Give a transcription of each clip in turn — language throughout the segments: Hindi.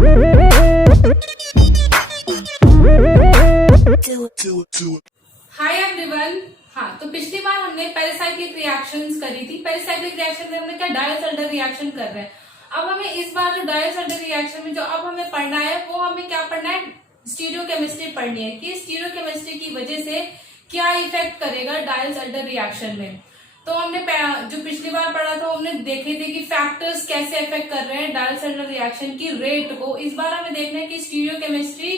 Hi everyone. हाँ, तो पिछली बार हमने पेरिसाइक्लिक रिएक्शंस करी थी। पेरिसाइक्लिक रिएक्शन में हमने क्या डायसल्फाइड रिएक्शन कर रहे हैं। अब हमें इस बार जो डायसल्फाइड रिएक्शन में जो अब हमें पढ़ना है वो हमें क्या पढ़ना है, स्टीरियोकेमिस्ट्री पढ़नी है कि स्टीरियोकेमिस्ट्री की वजह से क्या इफेक्ट करेगा डायसल्फाइड रिएक्शन में। तो हमने जो पिछली बार पढ़ा था हमने देखे थे कि फैक्टर्स कैसे इफेक्ट कर रहे हैं डायसल्फाइड रिएक्शन की रेट को। इस बार हमें देखना है कि स्टीरियोकेमिस्ट्री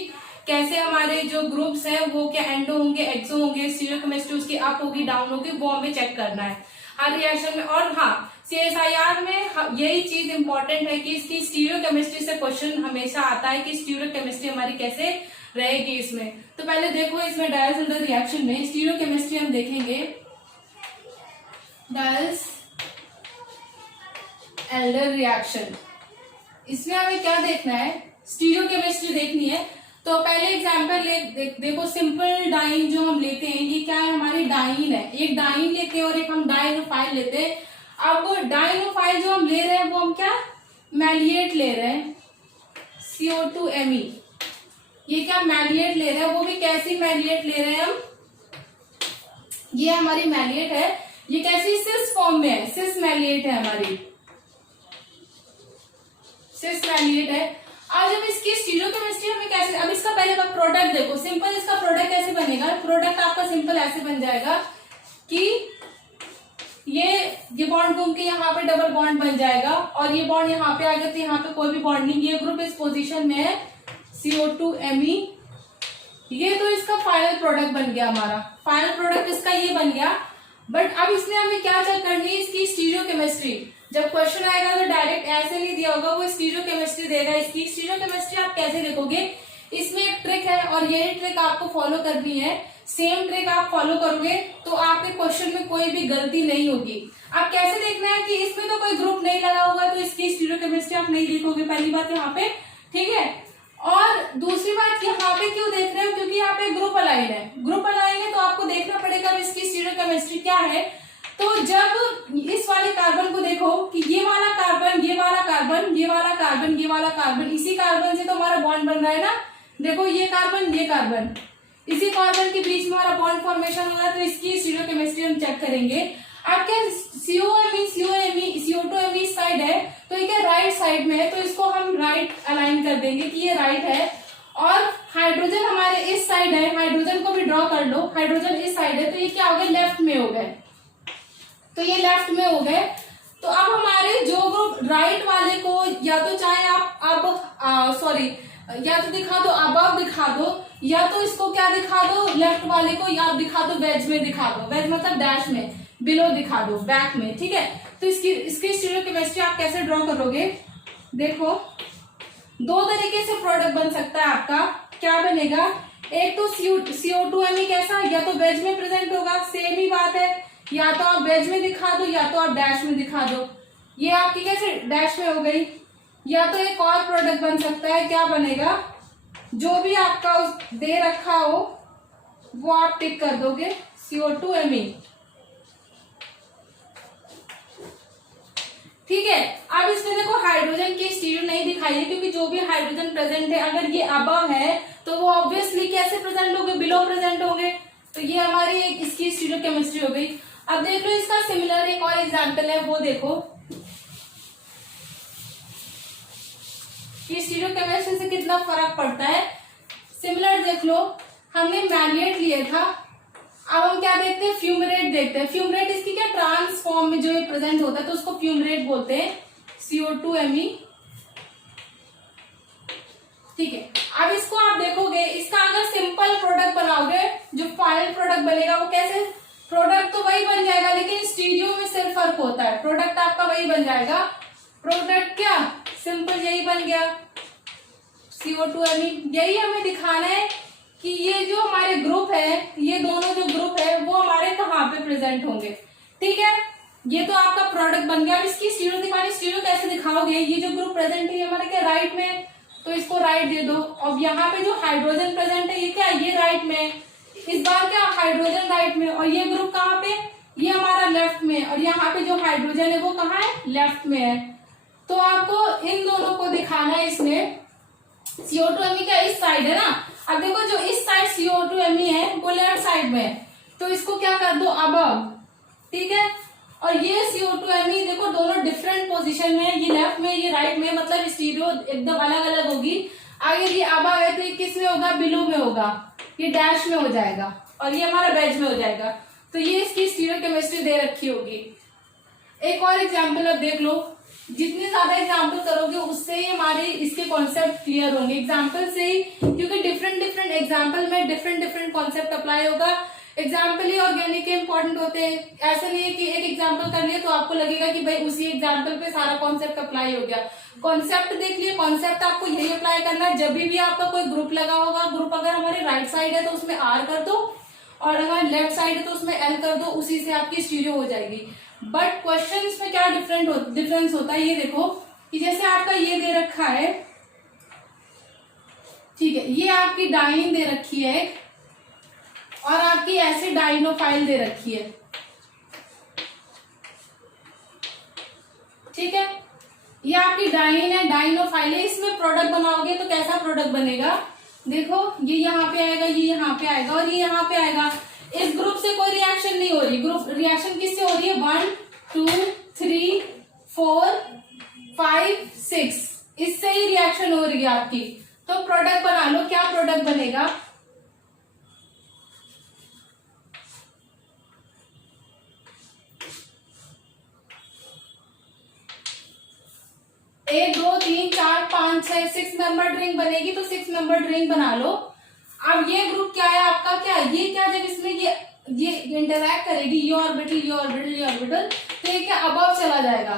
कैसे हमारे जो ग्रुप्स हैं वो क्या एंडो होंगे, एक्सो होंगे, स्टीरियोकेमिस्ट्री उसकी अप होगी, डाउन होगी, वो हमें चेक करना है हर रिएक्शन में। और हाँ, सीएसआईआर में यही चीज इंपॉर्टेंट है कि इसकी स्टीरियोकेमिस्ट्री से क्वेश्चन हमेशा आता है कि स्टीरियोकेमिस्ट्री हमारी कैसे रहेगी इसमें। तो पहले देखो इसमें डायसल्फाइड रिएक्शन में स्टीरियोकेमिस्ट्री हम देखेंगे। डायसल्फाइड रिएक्शन, इसमें हमें क्या देखना है, स्टीरियोकेमिस्ट्री देखनी है। तो पहले एग्जांपल देखो, सिंपल डाइन जो हम लेते हैं ये क्या है, हमारी डाइन है। एक डाइन लेते हैं और एक हम डाइनोफाइल लेते हैं। अब डाइनोफाइल जो हम ले रहे हैं वो हम क्या मैलिएट ले रहे हैं, CO2Me। ये क्या मैलिएट ले रहे हैं, वो भी कैसी मैलिएट ले रहे हैं हम, ये हमारी मैलिएट है। ये कैसी सिस फॉर्म में है, सिस मैलिएट है हमारी, सिस मैलिएट है। अब जब इसकी स्टीरियोकेमिस्ट्री हमें कैसे, अब इसका पहले प्रोडक्ट देखो, सिंपल इसका प्रोडक्ट कैसे बनेगा। प्रोडक्ट आपका सिंपल ऐसे बन जाएगा कि ये बॉन्ड घूम के यहाँ पे डबल बॉन्ड बन जाएगा और ये बॉन्ड यहाँ पे आ गया तो यहाँ पे कोई भी बॉन्ड नहीं, ये ग्रुप इस पोजीशन में है CO2Me। ये तो इसका फाइनल प्रोडक्ट बन गया, हमारा फाइनल प्रोडक्ट इसका ये बन गया। बट अब इसमें हमें क्या चेक करनी है, इसकी स्टीरियोकेमिस्ट्री। जब क्वेश्चन आएगा तो डायरेक्ट ऐसे नहीं दिया होगा, वो स्टीरियोकेमिस्ट्री देगा। इसकी स्टीरियोकेमिस्ट्री आप कैसे देखोगे, इसमें एक ट्रिक है और यही ट्रिक आपको फॉलो करनी है। सेम ट्रिक आप फॉलो करोगे तो आपके क्वेश्चन में कोई भी गलती नहीं होगी। आप कैसे देखना है कि इसमें तो कोई ग्रुप नहीं लगा होगा तो इसकी स्टीरियोकेमिस्ट्री आप नहीं देखोगे, पहली बात यहाँ पे, ठीक है। और दूसरी बात यहाँ पे क्यों देख रहे हो, क्योंकि यहाँ पे ग्रुप अलाइन है। ग्रुप अलाइन है तो आपको देखना पड़ेगा इसकी स्टीरियोकेमिस्ट्री क्या है। तो जब इस वाले कार्बन को देखो कि ये वाला कार्बन, ये वाला कार्बन, ये वाला कार्बन, ये वाला कार्बन, इसी कार्बन से तो हमारा बॉन्ड बन रहा है ना। देखो ये कार्बन, ये कार्बन, इसी कार्बन के बीच में हमारा बॉन्ड फॉर्मेशन हो रहा है। तो इसकी स्टीरियोकेमिस्ट्री हम चेक करेंगे। अब क्या CO2Me साइड है तो ये क्या राइट साइड में है, तो इसको हम राइट अलाइन कर देंगे कि ये राइट है। और हाइड्रोजन हमारे इस साइड है, हाइड्रोजन को भी ड्रॉ कर लो, हाइड्रोजन इस साइड है तो ये क्या हो गए, लेफ्ट में हो गए, तो ये लेफ्ट में हो गए। तो अब हमारे जो ग्रुप राइट वाले को या तो चाहे आप या तो दिखा दो अबव दिखा दो, या तो इसको क्या दिखा दो, लेफ्ट वाले को, या आप दिखा दो वेज में दिखा दो, वेज मतलब डैश में, बिलो दिखा दो, बैक में, ठीक है। तो इसकी स्टीरियोकेमिस्ट्री आप कैसे ड्रॉ करोगे, देखो दो तरीके से प्रोडक्ट बन सकता है आपका। क्या बनेगा, एक तो CO2Me कैसा, या तो वेज में प्रेजेंट होगा, सेम ही बात है, या तो आप वेज में दिखा दो या तो आप डैश में दिखा दो। ये आपकी कैसे डैश में हो गई। या तो एक और प्रोडक्ट बन सकता है, क्या बनेगा, जो भी आपका दे रखा हो वो आप टिक कर दोगे, CO2Me, ठीक है। अब इसमें देखो हाइड्रोजन की स्टीरियो नहीं दिखाई है क्योंकि जो भी हाइड्रोजन प्रेजेंट है अगर ये अबव है तो वो ऑब्वियसली कैसे प्रेजेंट होंगे, बिलो प्रेजेंट होंगे। तो ये हमारी एक इसकी स्टीरियोकेमिस्ट्री हो गई। अब देख लो इसका सिमिलर एक और एग्जांपल है, वो देखो कि स्टीरियोकेमिस्ट्री से कितना फर्क पड़ता है। सिमिलर देख लो, हमने मैलिएट लिया था, अब हम क्या देखते हैं, फ्यूमरेट देखते हैं। फ्यूमरेट इसकी क्या ट्रांस फॉर्म में जो प्रेजेंट होता है तो उसको फ्यूमरेट बोलते हैं, CO2Me, ठीक है। अब इसको आप देखोगे, इसका अगर सिंपल प्रोडक्ट बनाओगे, जो फाइनल प्रोडक्ट बनेगा वो कैसे, प्रोडक्ट तो वही बन जाएगा लेकिन स्टीरियो में सिर्फ फर्क होता है। प्रोडक्ट आपका वही बन जाएगा, प्रोडक्ट क्या सिंपल यही बन गया, CO2Me। यही हमें दिखाना है कि ये जो हमारे ग्रुप है, ये दोनों जो ग्रुप है वो हमारे कहाँ पे प्रेजेंट होंगे, ठीक है। ये तो आपका प्रोडक्ट बन गया। अब इसकी स्टीरियो दिखानी, स्टीरियो कैसे दिखाओगे, ये जो ग्रुप प्रेजेंट है ये हमारे क्या राइट में, तो इसको राइट दे दो। अब यहाँ पे जो हाइड्रोजन प्रेजेंट है ये क्या, ये राइट में, इस बार क्या हाइड्रोजन राइट में, और ये ग्रुप कहाँ पे, ये हमारा लेफ्ट में, और यहाँ पे जो हाइड्रोजन है वो कहाँ है, लेफ्ट में है। तो आपको इन दोनों को दिखाना है इसमें CO2Me का इस साइड है ना, अब देखो जो इस साइड CO2Me है वो लेफ्ट साइड में है, तो इसको क्या कर दो अबव, ठीक है। और ये CO2Me देखो दोनों डिफरेंट पोजीशन में है, ये लेफ्ट में ये राइट में, मतलब स्टीरियो एकदम अलग अलग होगी। आगे ये अबव है तो ये किस में होगा, बिलो में होगा, ये डैश में हो जाएगा और ये हमारा वेज में हो जाएगा। तो ये इसकी स्टीरियो केमिस्ट्री दे रखी होगी। एक और एग्जाम्पल अब देख लो, जितने ज्यादा एग्जाम्पल करोगे उससे ही हमारे इसके कॉन्सेप्ट क्लियर होंगे, एग्जाम्पल से ही, क्योंकि डिफरेंट डिफरेंट एग्जाम्पल में डिफरेंट डिफरेंट कॉन्सेप्ट अप्लाई होगा। एग्जाम्पल ही ऑर्गेनिक के इंपॉर्टेंट होते हैं, ऐसा नहीं है कि एक एग्जाम्पल कर लिए तो आपको लगेगा कि भाई उसी एग्जाम्पल पे सारा कॉन्सेप्ट अप्लाई हो गया। कॉन्सेप्ट देख लिए, कॉन्सेप्ट आपको यही अप्लाई करना है। जब भी आपका कोई ग्रुप लगा होगा, ग्रुप अगर हमारे राइट साइड है तो उसमें R कर दो, और अगर लेफ्ट साइड है तो उसमें L कर दो, उसी से आपकी स्टीरियो हो जाएगी। बट क्वेश्चन में क्या डिफरेंस होता है, ये देखो कि जैसे आपका ये दे रखा है, ठीक है, ये आपकी डाइन दे रखी है और आपकी ऐसे डाइनोफाइल दे रखी है, ठीक है, ये आपकी डाइन है, डाइनोफाइल है। इसमें प्रोडक्ट बनाओगे तो कैसा प्रोडक्ट बनेगा, देखो ये यहाँ पे आएगा, ये यहाँ पे आएगा और ये यहाँ पे आएगा। इस ग्रुप से कोई रिएक्शन नहीं हो रही, ग्रुप रिएक्शन किससे हो रही है, 1 2 3 4 5 6, इससे ही रिएक्शन हो रही है आपकी। तो प्रोडक्ट बना लो, क्या प्रोडक्ट बनेगा, एक 2 3 4 5 6 6 मेंबर ड्रिंक बनेगी, तो 6 मेंबर ड्रिंक बना लो। अब ये ग्रुप क्या है आपका, क्या ये क्या, जब इसमें ये इंटरैक्ट करेगी, ये ऑर्बिटल ये ऑर्बिटल ये ऑर्बिटल, तो ये क्या अबव चला जाएगा,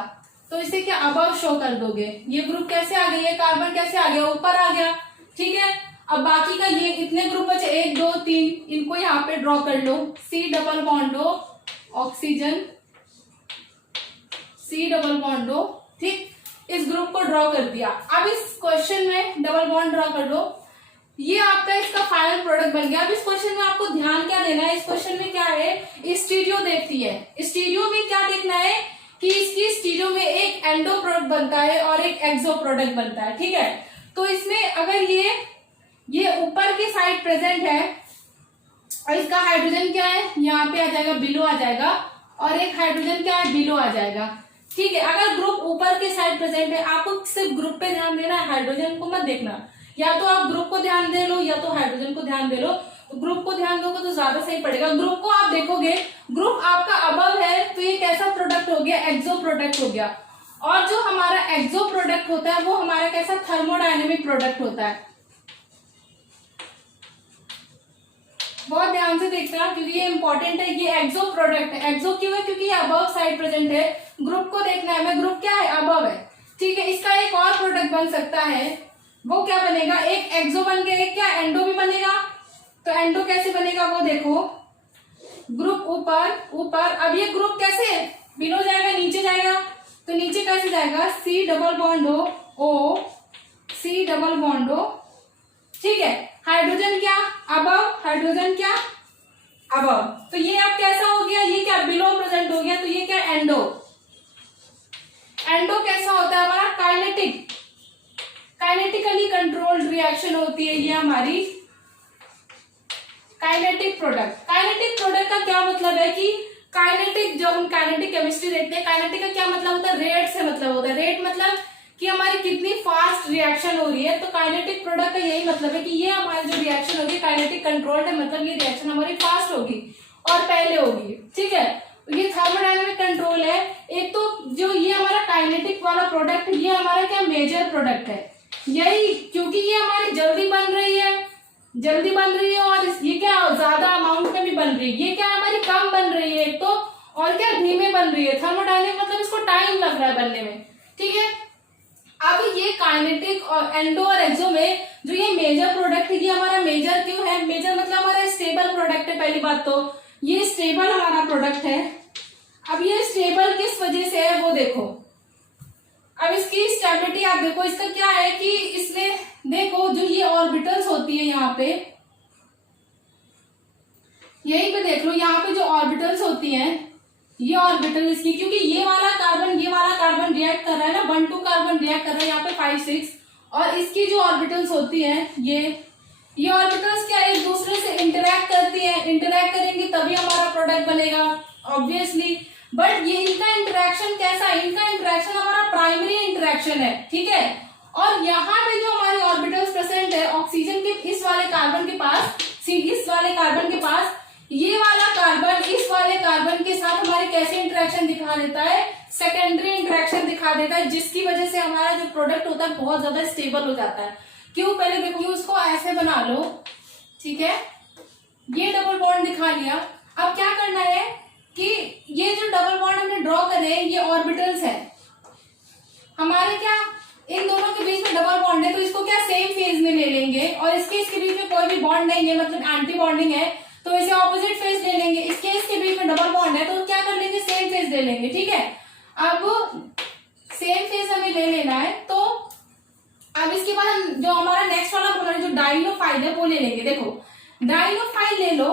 तो इसे क्या अबव शो कर दोगे। ये ग्रुप कैसे आ गया, ये कार्बन कैसे आ गया, ऊपर आ गया, ठीक है। अब बाकी का ये इतने ग्रुप बचे 1 2 3, इनको यहाँ पे ड्रॉ कर लो, C double bond O oxygen, C double bond O, ठीक, इस ग्रुप को ड्रॉ कर दिया। अब इस क्वेश्चन में डबल बॉन्ड ड्रॉ कर दो, ये आपका इसका फाइनल प्रोडक्ट बन गया। अब इस क्वेश्चन में आपको ध्यान क्या देना है, इस क्वेश्चन में क्या है, स्टीरियो देखती है। स्टीरियो में क्या देखना है कि इसकी स्टीरियो में एक एंडो प्रोडक्ट बनता है और एक एक्सो प्रोडक्ट बनता है, ठीक है। तो इसमें अगर ये ऊपर की साइड प्रेजेंट है और इसका हाइड्रोजन क्या है, यहाँ पे आ जाएगा, बिलो आ जाएगा, और एक हाइड्रोजन क्या है, बिलो आ जाएगा, ठीक है। अगर ग्रुप ऊपर के साइड प्रेजेंट है, आपको सिर्फ ग्रुप पे ध्यान देना है, हाइड्रोजन को मत देखना। या तो आप ग्रुप को ध्यान दे लो या तो हाइड्रोजन को ध्यान दे लो। तो ग्रुप को ध्यान दोगे तो ज्यादा सही पड़ेगा। ग्रुप को आप देखोगे, ग्रुप आपका अबव है तो ये कैसा प्रोडक्ट हो गया, एक्सो प्रोडक्ट हो गया। और जो हमारा एक्सो प्रोडक्ट होता है वो हमारा कैसा, थर्मोडायनेमिक प्रोडक्ट होता है। बहुत ध्यान से देखना क्योंकि ये इंपॉर्टेंट है। ये एक्सो प्रोडक्ट है, एक्सो क्यों है, क्योंकि ये अबव साइड प्रेजेंट है। ग्रुप को देखना है हमें, ग्रुप क्या है, अबव है, ठीक है। इसका एक और प्रोडक्ट बन सकता है, वो क्या बनेगा, एक एक्सो बन गया, एक क्या एंडो भी बनेगा। तो एंडो कैसे बनेगा वो देखो, ग्रुप ऊपर, अब ये ग्रुप कैसे बिलो जाएगा, नीचे जाएगा, तो नीचे कैसे जाएगा, C double bond O C double bond O, ठीक है। हाइड्रोजन क्या अबव, हाइड्रोजन क्या अबव, तो ये अब कैसा हो गया, ये क्या बिलो प्रेजेंट हो गया, तो ये क्या एंडो। एंडो कैसा होता है हमारा, काइनेटिकली कंट्रोल्ड रिएक्शन होती है ये हमारी काइनेटिक प्रोडक्ट। काइनेटिक प्रोडक्ट का क्या मतलब है कि काइनेटिक, जो हम काइनेटिक केमिस्ट्री देखते हैं, काइनेटिक का क्या मतलब होता है, रेट से मतलब होता है। रेट मतलब कि हमारी कितनी फास्ट रिएक्शन हो रही है। तो काइनेटिक प्रोडक्ट का यही मतलब है कि ये हमारी जो रिएक्शन होगी काइनेटिक कंट्रोल्ड है, मतलब ये रिएक्शन हमारी फास्ट होगी और पहले होगी, ठीक है। ये थर्मोडायनेमिक कंट्रोल है। एक तो जो ये हमारा काइनेटिक वाला प्रोडक्ट, ये हमारा क्या मेजर प्रोडक्ट है, यही, क्योंकि ये हमारी जल्दी बन रही है और ये क्या ज्यादा अमाउंट में भी बन रही है। ये क्या हमारी कम बन रही है एक तो, और क्या धीमे बन रही है। थर्मोडायनेमिक मतलब इसको टाइम लग रहा है बनने में, ठीक है। अब ये काइनेटिक और एंडो और एक्सो में जो ये मेजर प्रोडक्ट है, ये हमारा मेजर क्यों है, मेजर मतलब हमारा स्टेबल प्रोडक्ट है। पहली बात तो ये स्टेबल हमारा प्रोडक्ट है। अब ये स्टेबल किस वजह से है वो देखो, अब इसकी स्टेबिलिटी आप देखो, इसका क्या है कि इसमें देखो जो ये ऑर्बिटल्स होती है यहाँ पे, यहीं पे देख लो, यहाँ पे जो ऑर्बिटल्स होती हैं, ये ऑर्बिटल इसकी, क्योंकि ये वाला कार्बन रिएक्ट कर रहा है ना, 1 2 कार्बन रिएक्ट कर रहा है यहाँ पे 5 6, और इसकी जो ऑर्बिटल्स होती हैं ये ऑर्बिटल्स क्या एक दूसरे से इंटरेक्ट करती हैं, इंटरेक्ट करेंगी तभी हमारा प्रोडक्ट बनेगा ऑब्वियसली। बट ये इनका इंटरेक्शन कैसा है, इनका इंटरेक्शन हमारा प्राइमरी इंटरेक्शन है, ठीक है। और यहाँ पे जो हमारे ऑर्बिटल्स प्रेजेंट है ऑक्सीजन के इस वाले कार्बन के पास, इस वाले कार्बन के पास, ये वाला कार्बन इस वाले कार्बन के साथ हमारे कैसे इंटरेक्शन दिखा देता है, सेकेंडरी इंटरेक्शन दिखा देता है, जिसकी वजह से हमारा जो प्रोडक्ट होता है बहुत ज्यादा स्टेबल हो जाता है। क्यों, पहले देखो उसको ऐसे बना लो, ठीक है, ये डबल बॉन्ड दिखा लिया। अब क्या करना है कि ये जो डबल बॉन्ड हमने ड्रॉ करे ये ऑर्बिटल्स है हमारे, क्या इन दोनों के बीच में डबल बॉन्ड है, तो इसको क्या सेम फेज में ले लेंगे, और इसके बीच में कोई भी बॉन्ड नहीं है, मतलब एंटी बॉन्डिंग है, तो इसे ऑपोजिट फेज ले लेंगे। इसके बीच में डबल बॉन्ड है तो क्या कर लेंगे, सेम फेज ले लेंगे, ठीक है। अब सेम फेज हमें ले लेना है, तो अब इसके बाद हम जो हमारा नेक्स्ट वाला हमारा जो डाइनोफाइल है वो ले लेंगे। देखो डाइनोफाइल ले लो,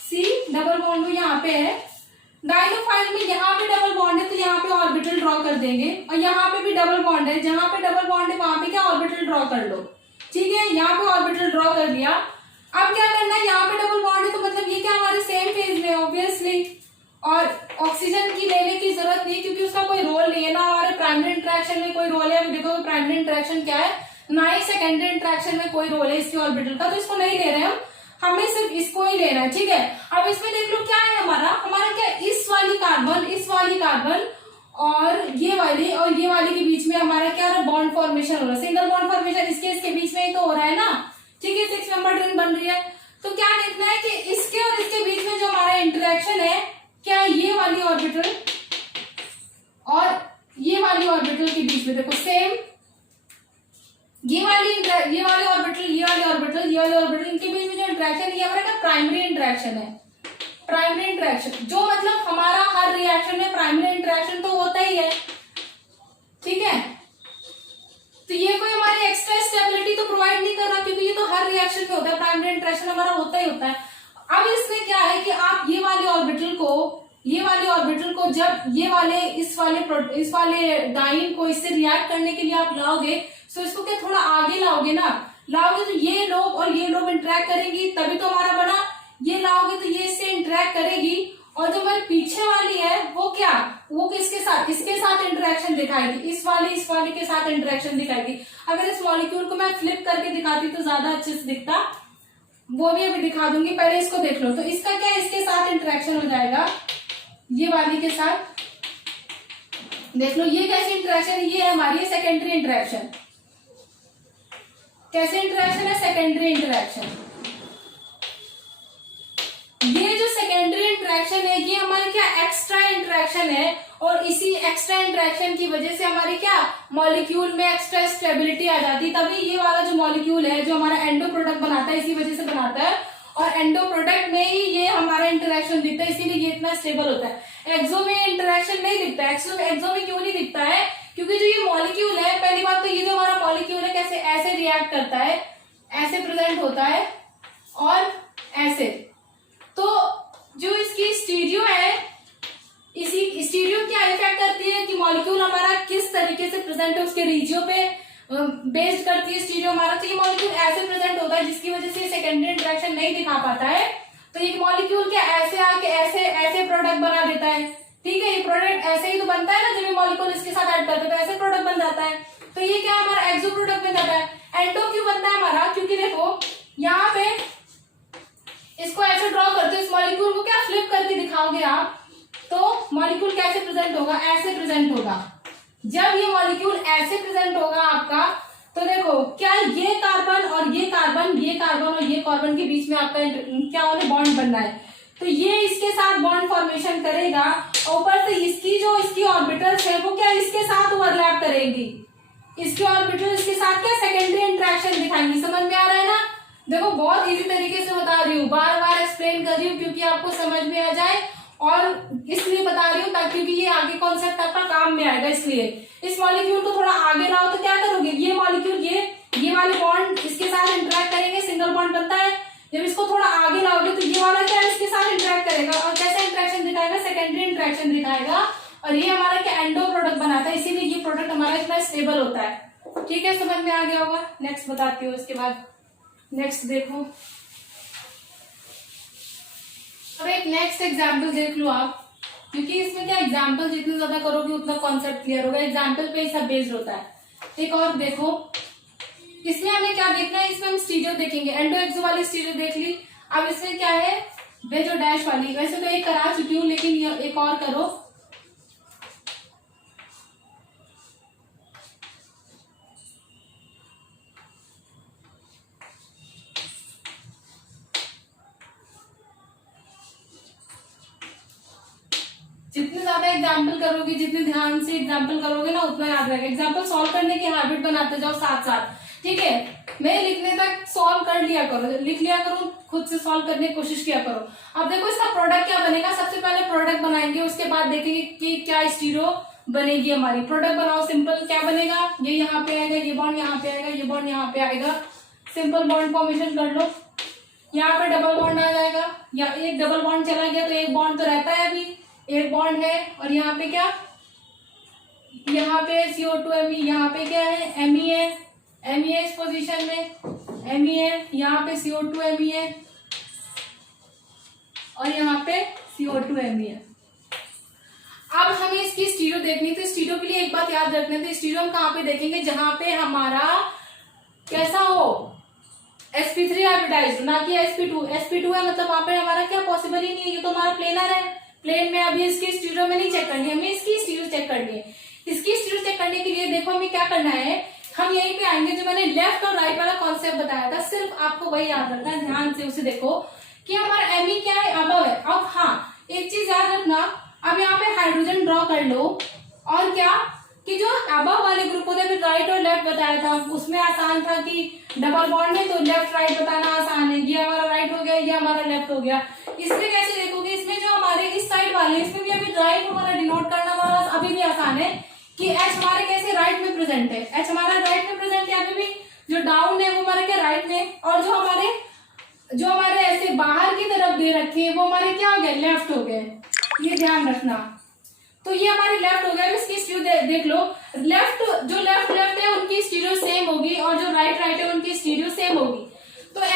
सी डबल बॉन्ड यहाँ पे है, डाइनोफाइल में यहाँ पे डबल बॉन्ड है तो यहाँ पे ऑर्बिटल ड्रॉ कर देंगे, और यहाँ पे भी डबल बॉन्ड है, जहां पे डबल बॉन्ड है वहां पे क्या ऑर्बिटल ड्रॉ कर लो, ठीक है। यहाँ पे ऑर्बिटल ड्रॉ कर दिया। अब क्या करना है, यहाँ पे डबल बॉन्ड है तो मतलब ये क्या हमारे सेम फेज में ऑब्वियसली, और ऑक्सीजन की लेने की जरूरत नहीं क्योंकि उसका कोई रोल नहीं है ना, हमारे प्राइमरी इंटरेक्शन में कोई रोल है। देखो प्राइमरी इंटरेक्शन क्या है, ना ही सेकेंडरी इंटरेक्शन में कोई रोल है इसकी ऑर्बिटल का, तो इसको नहीं ले रहे हम, हमें सिर्फ इसको ही लेना है, ठीक है। अब इसमें देख लो क्या है हमारा क्या इस वाली कार्बन और ये वाली के बीच में हमारा क्या है, बॉन्ड फॉर्मेशन हो रहा है, सिंगल बॉन्ड फॉर्मेशन इसके बीच में ही तो हो रहा है ना, ठीक है। 6 नंबर रिंग बन रही है, तो क्या देखना है कि इसके और इसके बीच में जो हमारा इंटरेक्शन है, क्या ये वाली ऑर्बिटल और ये वाली ऑर्बिटल के बीच में देखो सेम, ये वाली ऑर्बिटल इनके बीच में जो इंटरेक्शन ये हमारा प्राइमरी इंटरेक्शन है, प्राइमरी इंटरेक्शन, जो मतलब हमारा हर रिएक्शन में प्राइमरी इंटरेक्शन तो होता ही है, ठीक है। तो ये कोई हमारी एक्स्ट्रा स्टेबिलिटी तो प्रोवाइड नहीं कर रहा क्योंकि ये तो हर रिएक्शन में होता है, प्राइमरी इंटरेक्शन हमारा होता ही होता है। अब इसमें क्या है कि आप ये वाली ऑर्बिटल को जब ये वाले इस वाले डाइन को इससे रिएक्ट करने के लिए आप लाओगे, तो इसको क्या थोड़ा आगे लाओगे तो ये लोग और ये लोग इंटरेक्ट करेंगी तभी तो हमारा बना, ये लाओगे तो ये इससे इंटरेक्ट करेगी, और जो हमारे पीछे वाली है वो इसके साथ इंटरेक्शन दिखाएगी, इस वाली के साथ इंटरेक्शन दिखाएगी। अगर इस मॉलिक्यूल को मैं फ्लिप करके दिखाती तो ज्यादा अच्छे से दिखता, वो भी अभी दिखा दूंगी, पहले इसको देख लो। तो इसका क्या इसके साथ इंटरेक्शन हो जाएगा, ये वाली के साथ, देख लो ये कैसी इंटरेक्शन है, ये है हमारी सेकेंडरी इंटरेक्शन। कैसे इंटरेक्शन है, सेकेंडरी इंटरेक्शन। ये जो सेकेंडरी इंटरेक्शन है ये हमारी क्या एक्स्ट्रा इंटरेक्शन है, और इसी एक्स्ट्रा इंटरेक्शन की वजह से हमारी क्या मॉलिक्यूल में एक्स्ट्रा स्टेबिलिटी आ जाती, तभी ये वाला जो मॉलिक्यूल है जो हमारा एंडो प्रोडक्ट बनाता है इसी वजह से बनाता है, और एंडो प्रोडक्ट में ही ये हमारा इंटरेक्शन दिखता है, इसीलिए ये इतना स्टेबल होता है। एक्सो में इंटरेक्शन नहीं दिखता है। एक्सो में क्यों नहीं दिखता है, क्योंकि जो ये मॉलिक्यूल है, पहली बात तो ये जो हमारा मॉलिक्यूल है कैसे ऐसे रिएक्ट करता है, ऐसे प्रेजेंट होता है और ऐसे, तो जो इसकी स्टीरियो है, इसी स्टीरियो क्या इफेक्ट करती है कि मॉलिक्यूल हमारा किस तरीके से प्रेजेंट है उसके रीजियो पे बेस्ड करती है स्टीरियो हमारा। तो ये मॉलिक्यूल ऐसे प्रेजेंट होता है जिसकी वजह से सेकेंडरी इंटरेक्शन नहीं दिखा पाता है, तो ये मॉलिक्यूल क्या ऐसे आके ऐसे प्रोडक्ट बना देता है, ठीक है। ये प्रोडक्ट ऐसे ही तो बनता है ना, जब ये मॉलिक्यूल इसके साथ ऐड करते हैं तो ऐसे प्रोडक्ट बन जाता है, तो ये क्या हमारा एक्सो प्रोडक्ट बन जाता है। एंडो क्यों बनता है हमारा, क्योंकि देखो यहाँ पे इसको ऐसे ड्रॉ करते हो, इस मॉलिक्यूल को क्या फ्लिप करके दिखाओगे आप तो मॉलिक्यूल कैसे प्रेजेंट होगा, ऐसे प्रेजेंट होगा। जब ये मॉलिक्यूल ऐसे प्रेजेंट होगा आपका, तो देखो क्या ये कार्बन और ये कार्बन के बीच में आपका क्या होने बॉन्ड बनना है, तो ये इसके साथ बॉन्ड फॉर्मेशन करेगा, ऊपर से इसकी ऑर्बिटल्स है वो क्या इसके साथ ओवरलैप करेंगी, इसकी ऑर्बिटल इसके साथ क्या सेकेंडरी इंटरेक्शन दिखाएंगी। समझ में आ रहा है ना, देखो बहुत इजी तरीके से बता रही हूँ, बार बार एक्सप्लेन कर रही हूँ क्योंकि आपको समझ में आ जाए, और इसलिए बता रही हूँ ताकि ये आगे कॉन्सेप्ट आपका काम में आएगा। इसलिए इस मॉलिक्यूल को थोड़ा आगे लाओ तो क्या करोगे, ये मॉलिक्यूल ये वाले बॉन्ड इसके साथ इंटरेक्ट करेंगे, सिंगल बॉन्ड बनता है। जब इसको थोड़ा आगे लाओगे तो ये वाला क्या इसके साथ इंटरेक्ट करेगा, और कैसे इंटरेक्शन दिखाएगा, सेकेंडरी इंटरेक्शन दिखाएगा, और ये हमारा क्या एंडो प्रोडक्ट बनाता है, इसीलिए ये प्रोडक्ट हमारा इतना स्टेबल होता है। ठीक है, समझ में आ गया होगा। नेक्स्ट बताती हूँ इसके बाद। नेक्स्ट देखो, अब एक नेक्स्ट एग्जाम्पल देख लो आप, क्योंकि इसमें क्या एग्जाम्पल जितने ज्यादा करोगे उतना कॉन्सेप्ट क्लियर होगा। एग्जाम्पल पे ही सब बेस्ड होता है। एक और देखो, इसमें हमें क्या देखना है, इसमें हम स्टीरियो देखेंगे। एंडो एक्सो वाली स्टीरियो देख ली। अब इसमें क्या है, वे जो डैश वाली, वैसे तो एक करा चुकी हूँ लेकिन ये एक और करो। जितने ज्यादा एग्जाम्पल करोगे, जितने ध्यान से एग्जाम्पल करोगे ना, उतना याद रहेगा। एग्जाम्पल सॉल्व करने की हैबिट बनाते जाओ साथ साथ। ठीक है, मैं लिखने तक सॉल्व कर लिया करो, लिख लिया करो, खुद से सॉल्व करने की कोशिश किया करो। अब देखो इसका प्रोडक्ट क्या बनेगा। सबसे पहले प्रोडक्ट बनाएंगे, उसके बाद देखेंगे कि क्या स्टीरियो बनेगी हमारी। प्रोडक्ट बनाओ, सिंपल क्या बनेगा, ये यहाँ पे आएगा, ये बॉन्ड यहाँ पे आएगा, ये बॉन्ड यहाँ पे आएगा। सिंपल बॉन्ड फॉर्मेशन कर लो। यहाँ पे डबल बॉन्ड आ जाएगा, या एक डबल बॉन्ड चला गया तो एक बॉन्ड तो रहता है, अभी एक बॉन्ड है। और यहाँ पे क्या, यहाँ पे CO2Me, यहाँ पे क्या है Me है, Me है इस पोजीशन में, Me है, यहाँ पे CO2Me है और यहाँ पे CO2Me है। अब हमें इसकी स्टीरियो देखनी, तो स्टीरियो के लिए एक बात याद रखना, तो स्टीरियो हम कहाँ पे देखेंगे, जहां पे हमारा कैसा हो, sp3 हाइब्रिडाइज्ड, ना कि sp2। sp2 है मतलब वहां पे हमारा क्या पॉसिबल ही नहीं है, ये तो हमारा प्लेनर है। प्लेन में अभी इसकी स्टीरियो में नहीं चेक करनी, हमें इसकी स्टीरियो चेक करनी है। इसकी स्टीरियो चेक करने के लिए देखो हमें क्या करना है, हम यहीं पे आएंगे, जो मैंने लेफ्ट और राइट वाला कॉन्सेप्ट बताया था, सिर्फ आपको वही याद रखना है। ध्यान से उसे देखो कि हमारा Me क्या है, अबव है। अब हाँ, एक चीज याद रखना, अब यहाँ पे हाइड्रोजन ड्रॉ कर लो, और क्या कि जो अबव वाले ग्रुप होते हैं, राइट और लेफ्ट बताया था, उसमें आसान था कि डबल बॉन्ड है तो लेफ्ट राइट बताना आसान है, ये हमारा राइट हो गया, ये हमारा लेफ्ट हो गया। इसमें कैसे देखोगे, इसमें जो हमारे इस साइड वाले, इसमें भी अभी राइट हमारा डिनोट करना हमारा अभी भी आसान है कि H हमारे कैसे राइट में प्रेजेंट है, H हमारा राइट में प्रेजेंट है, अभी भी जो डाउन है वो हमारे क्या राइट में, और जो हमारे ऐसे बाहर की तरफ दे रखे हैं वो हमारे क्या हो गए, लेफ्ट हो गए। ये ध्यान रखना। तो ये हमारे लेफ्ट हो गया। इसकी स्टीरियो देख लो, जो लेफ्ट है उनकी स्टीरियो सेम होगी, और जो राइट है उनकी स्टीरियो सेम होगी। तो Me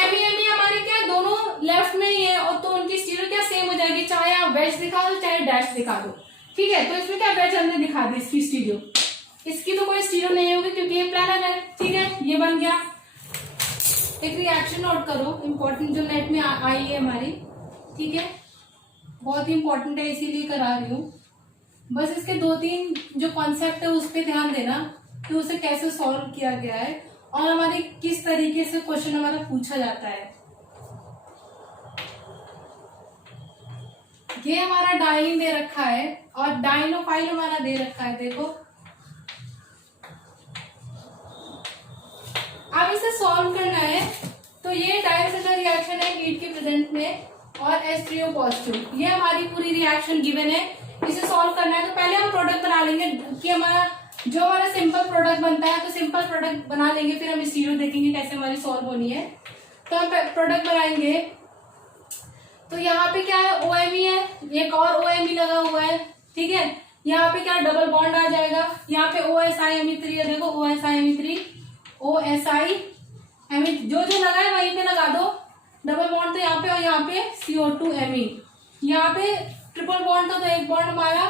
हमारे क्या दोनों लेफ्ट में ही है, और तो उनकी स्टीरियो क्या सेम हो जाएगी, चाहे आप वेज दिखा दो चाहे डैश दिखा दो। ठीक है, तो इसमें क्या वेज हमने दिखा दी इसकी स्टीरियो, इसकी तो कोई स्टीरियो नहीं होगी क्योंकि ये प्लानर है। ठीक है, ये बन गया। एक रिएक्शन नोट करो, इंपॉर्टेंट जो नेट में आई है हमारी। ठीक है, बहुत ही इंपॉर्टेंट है, इसीलिए करा रही हूँ। बस इसके 2-3 जो कॉन्सेप्ट है उस पर ध्यान देना कि उसे कैसे सॉल्व किया गया है, और हमारे किस तरीके से क्वेश्चन हमारा पूछा जाता है। ये हमारा डाइलिन दे रखा है, और डाइनोफाइल हमारा दे रखा है। देखो अब इसे सॉल्व करना है, तो ये डाइसेलर रिएक्शन है हीट के प्रेजेंट में, और H3O पॉजिटिव, ये हमारी पूरी रिएक्शन गिवन है। इसे सॉल्व करना है तो पहले हम प्रोडक्ट बना लेंगे कि हमारा सिंपल प्रोडक्ट बनता है, तो सिंपल प्रोडक्ट बना लेंगे, फिर हम स्टीरियो देखेंगे कैसे हमारी सॉल्व होनी है। तो हम प्रोडक्ट बनाएंगे, तो यहाँ पे क्या है, OMe है, एक और OMe लगा हुआ है। ठीक है, यहाँ पे क्या डबल बॉन्ड आ जाएगा, यहाँ पे OSIMe3 है, देखो OSIMe3 जो लगा है वहीं पे लगा दो डबल बॉन्ड, तो यहाँ पे, और यहाँ पे CO2Me, यहाँ पे ट्रिपल बॉन्ड था तो एक बॉन्ड हमारा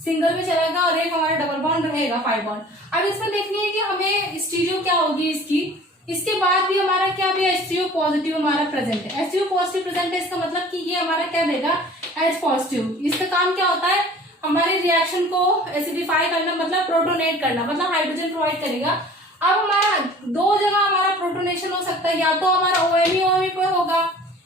सिंगल में चलेगा और एक हमारा डबल बॉन्ड रहेगा 5 बॉन्ड। अब इसमें देखनी है कि हमें स्टीरियो क्या होगी इसकी। इसके बाद भी हमारा क्या भी H3O पॉजिटिव हमारा प्रेजेंट है, H3O पॉजिटिव प्रेजेंट है, इसका मतलब कि ये हमारा क्या देगा, H पॉजिटिव। इसका काम क्या होता है, हमारे रिएक्शन को एसिडिफाई करना, मतलब प्रोटोनेट करना, मतलब हाइड्रोजन प्रोवाइड करेगा। अब हमारा 2 जगह हमारा प्रोटोनेशन हो सकता है, या तो हमारा OMe पे होगा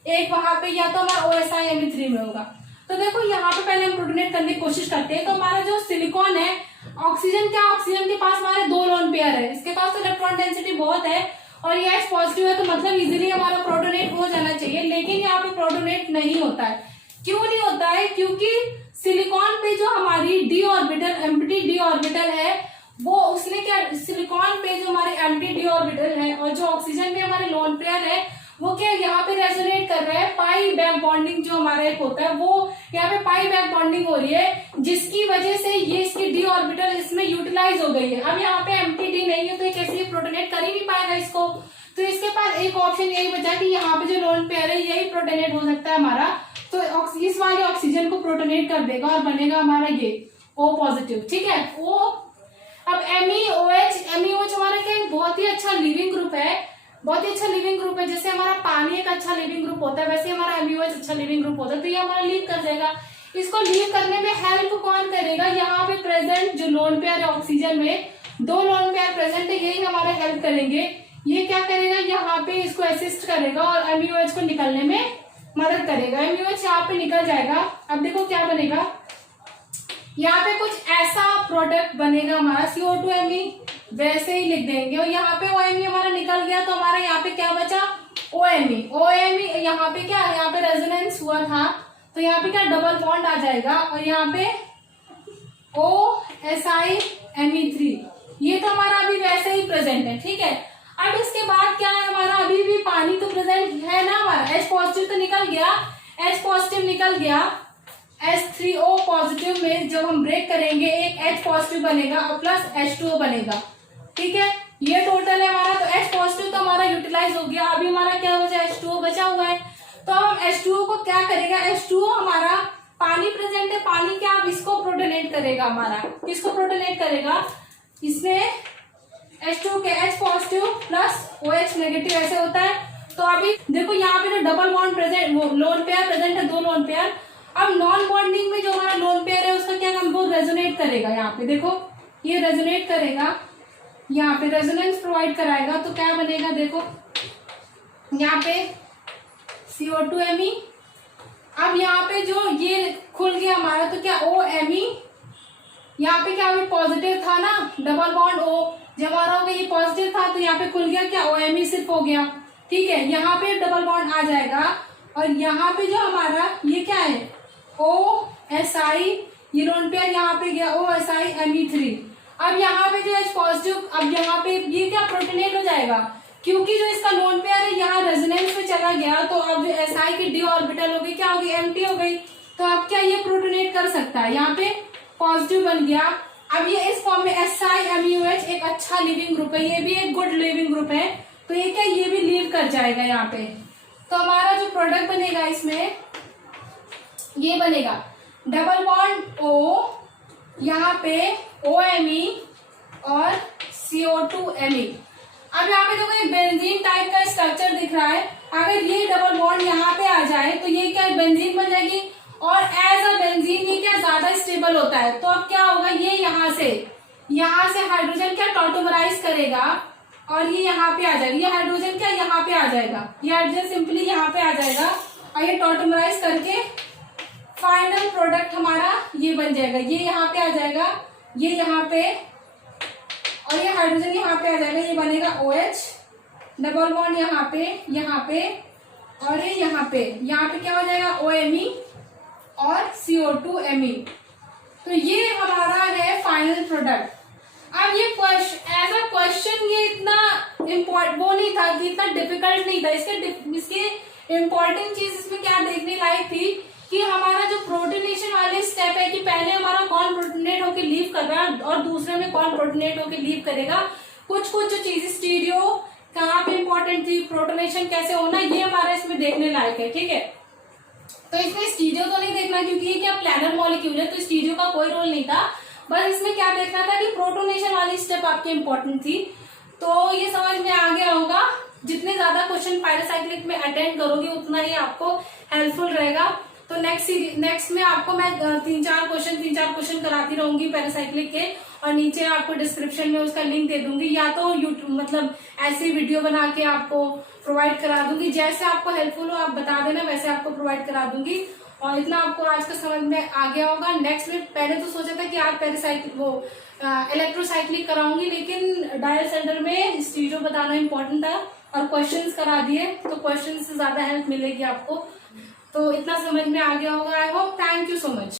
एक वहां पे, या तो हमारा OSIMe3 में होगा। तो देखो यहाँ पे पहले हम प्रोटोनेट करने की कोशिश करते हैं। तो हमारा जो सिलिकॉन है, ऑक्सीजन के पास हमारे 2 लोन पेयर है, इसके पास तो इलेक्ट्रॉन डेंसिटी बहुत है, और ये H पॉजिटिव है, तो मतलब इजीली हमारा प्रोटोनेट हो जाना चाहिए, लेकिन यहाँ पे प्रोटोनेट नहीं होता है। क्यों नहीं होता है, क्योंकि सिलिकॉन पे जो हमारी D orbital, empty D orbital है, वो उसने क्या, सिलिकॉन पे जो हमारे एम्प्टी डी ऑर्बिटल है, और जो ऑक्सीजन पे हमारे लोन पेयर है, वो क्या यहाँ पे रेजोनेट कर रहा है, पाई बैक बॉन्डिंग जो हमारा एक होता है वो यहाँ पे पाई बैक बॉन्डिंग हो रही है, जिसकी वजह से ये इसकी डी ऑर्बिटल इसमें यूटिलाइज हो गई है। अब यहाँ पे एम्प्टी डी नहीं है तो ये कैसे प्रोटोनेट कर ही नहीं पाएगा इसको, तो इसके पास एक ऑप्शन यही बचा कि यहाँ पे जो लोन पेयर है यही प्रोटोनेट हो सकता है हमारा, तो इस वाले ऑक्सीजन को प्रोटोनेट कर देगा और बनेगा हमारा ये O पॉजिटिव। ठीक है, O। अब MEOH हमारा क्या बहुत ही अच्छा लिविंग ग्रुप है, बहुत ही अच्छा लिविंग ग्रुप है। जैसे हमारा पानी एक अच्छा लिविंग ग्रुप होता है वैसे हमारा MEOH अच्छा लिविंग ग्रुप होता है, तो ये हमारा लीव कर जाएगा। इसको लीव करने में हेल्प कौन करेगा, यहाँ पे प्रेजेंट जो लोन पेयर है ऑक्सीजन में, दो लोन पेयर प्रेजेंट है, यही हमारा हेल्प करेंगे। ये क्या करेगा, यहाँ पे इसको असिस्ट करेगा और MEOH को निकलने में मदद करेगा। MEOH यहाँ पे निकल जाएगा। अब देखो क्या बनेगा, यहाँ पे कुछ ऐसा प्रोडक्ट बनेगा हमारा CO2Me, वैसे ही लिख देंगे। और यहाँ पे OMe हमारा निकल गया तो हमारा यहाँ पे क्या बचा, OMe यहाँ पे क्या, यहाँ पे रेजोनेंस हुआ था तो यहाँ पे क्या डबल बॉन्ड आ जाएगा और यहाँ पे OSiMe3, ये तो हमारा अभी वैसे ही प्रेजेंट है। ठीक है, अब इसके बाद क्या है, हमारा अभी भी पानी तो प्रेजेंट है ना, हमारा H पॉजिटिव तो निकल गया, H पॉजिटिव निकल गया। H3O पॉजिटिव में जब हम ब्रेक करेंगे एक H पॉजिटिव बनेगा और प्लस H2O बनेगा। ठीक है, ये टोटल है हमारा, तो H पॉजिटिव तो हमारा यूटिलाइज हो गया। अभी हमारा क्या बचा, H2O बचा हुआ है। तो अब हम H2O को क्या करेगा, H2O हमारा पानी प्रेजेंट है, पानी क्या अब इसको प्रोटोनेट करेगा, हमारा किसको प्रोटोनेट करेगा, इसमें H2O के H positive plus OH negative ऐसे होता है। तो अभी देखो यहाँ पे जो डबल बॉन्ड प्रेजेंट, वो लोन पेयर प्रेजेंट है, दो लोन पेयर। अब नॉन बॉन्डिंग में जो हमारा लोन पेयर है उसका क्या काम, वो रेजोनेट करेगा। यहाँ पे देखो ये रेजोनेट करेगा, यहाँ पे रेजोनेंस प्रोवाइड कराएगा, तो क्या बनेगा, देखो यहाँ पे CO2Me। अब यहाँ पे जो ये खुल गया हमारा तो क्या OMe, यहाँ पे क्या अभी पॉजिटिव था ना, डबल बॉन्ड O जब हमारा हो गया, ये पॉजिटिव था तो यहाँ पे खुल गया क्या, OMe सिर्फ हो गया। ठीक है, यहाँ पे डबल बॉन्ड आ जाएगा और यहाँ पे जो हमारा ये क्या है OSi, ये लोन पेयर यहाँ पे गया OSiMe3। अब यहाँ पे जो H पॉजिटिव, अब यहाँ पे ये क्या प्रोटोनेट हो जाएगा, क्योंकि जो इसका लोन पेयर है यहाँ रेजोनेंस में चला गया, तो अब जो Si की डी ऑर्बिटल हो गई, क्या हो गई, एम्प्टी हो गई। तो अब क्या ये प्रोटोनेट कर सकता है, यहाँ पे पॉजिटिव बन गया। अब ये इस फॉर्म में SiMeOH एक अच्छा लिविंग ग्रुप है, ये भी एक गुड लिविंग ग्रुप है, तो ये क्या, ये भी लीव कर जाएगा यहाँ पे। तो हमारा जो प्रोडक्ट बनेगा इसमें ये बनेगा डबल बॉन्ड O, यहाँ पे OMe और CO2Me। अब यहाँ पे देखो एक बेंजीन टाइप का स्ट्रक्चर दिख रहा है, अगर ये डबल बॉन्ड यहाँ पे आ जाए तो ये क्या बेंजीन बन जाएगी, और एज अ बेंजीन ये क्या ज्यादा स्टेबल होता है। तो अब क्या होगा, ये यहाँ से हाइड्रोजन क्या टॉटोमराइज करेगा और ये यहाँ पे आ जाएगा, ये हाइड्रोजन क्या यहाँ पे आ जाएगा, ये हाइड्रोजन सिंपली यहाँ पे आ जाएगा और ये टॉटोमराइज करके फाइनल प्रोडक्ट हमारा ये बन जाएगा, ये यहाँ पे आ जाएगा, ये यहाँ पे और ये हाइड्रोजन यहाँ पे आ जाएगा, ये बनेगा OH, डबल बॉन्ड यहाँ पे और ये यहाँ पे क्या हो जाएगा OMe और CO2Me। तो ये हमारा है फाइनल प्रोडक्ट। अब ये एज अ क्वेश्चन ये इतना वो नहीं था कि इतना डिफिकल्ट नहीं था, इसके इम्पोर्टेंट चीज इसमें क्या देखने लायक थी कि हमारा जो प्रोटोनेशन वाले स्टेप है कि पहले हमारा कौन प्रोटोनेट होकर लीव कर रहा है और दूसरे में कौन प्रोटोनेट होकर लीव करेगा। कुछ जो चीज स्टीरियो कहाँ पे इम्पोर्टेंट थी, प्रोटोनेशन कैसे होना, ये हमारा इसमें देखने लायक है। ठीक है, तो इसमें स्टीरियो तो नहीं देखना क्योंकि ये क्या प्लैनर मॉलिक्यूल है, तो स्टीरियो का कोई रोल नहीं था, बस इसमें क्या देखना था कि प्रोटोनेशन वाली स्टेप आपकी इम्पोर्टेंट थी। तो ये समझ में आ गया होगा, जितने ज्यादा क्वेश्चन पैरासाइक्लिक में अटेंड करोगे उतना ही आपको हेल्पफुल रहेगा। तो नेक्स्ट में आपको मैं तीन चार क्वेश्चन कराती रहूंगी पैरासाइक्लिक के, और नीचे आपको डिस्क्रिप्शन में उसका लिंक दे दूंगी, या तो यूट्यूब मतलब ऐसी वीडियो बना के आपको प्रोवाइड करा दूंगी, जैसे आपको हेल्पफुल हो आप बता देना, वैसे आपको प्रोवाइड करा दूंगी। और इतना आपको आज का समझ में आ गया होगा। नेक्स्ट में पहले तो सोचा था कि आज इलेक्ट्रोसाइक्लिक कराऊंगी, लेकिन डायल सेंटर में स्टीरियो बताना इम्पोर्टेंट था और क्वेश्चंस करा दिए, तो क्वेश्चन से ज्यादा हेल्प मिलेगी आपको। तो इतना समझ में आ गया होगा। I hope, thank you so much.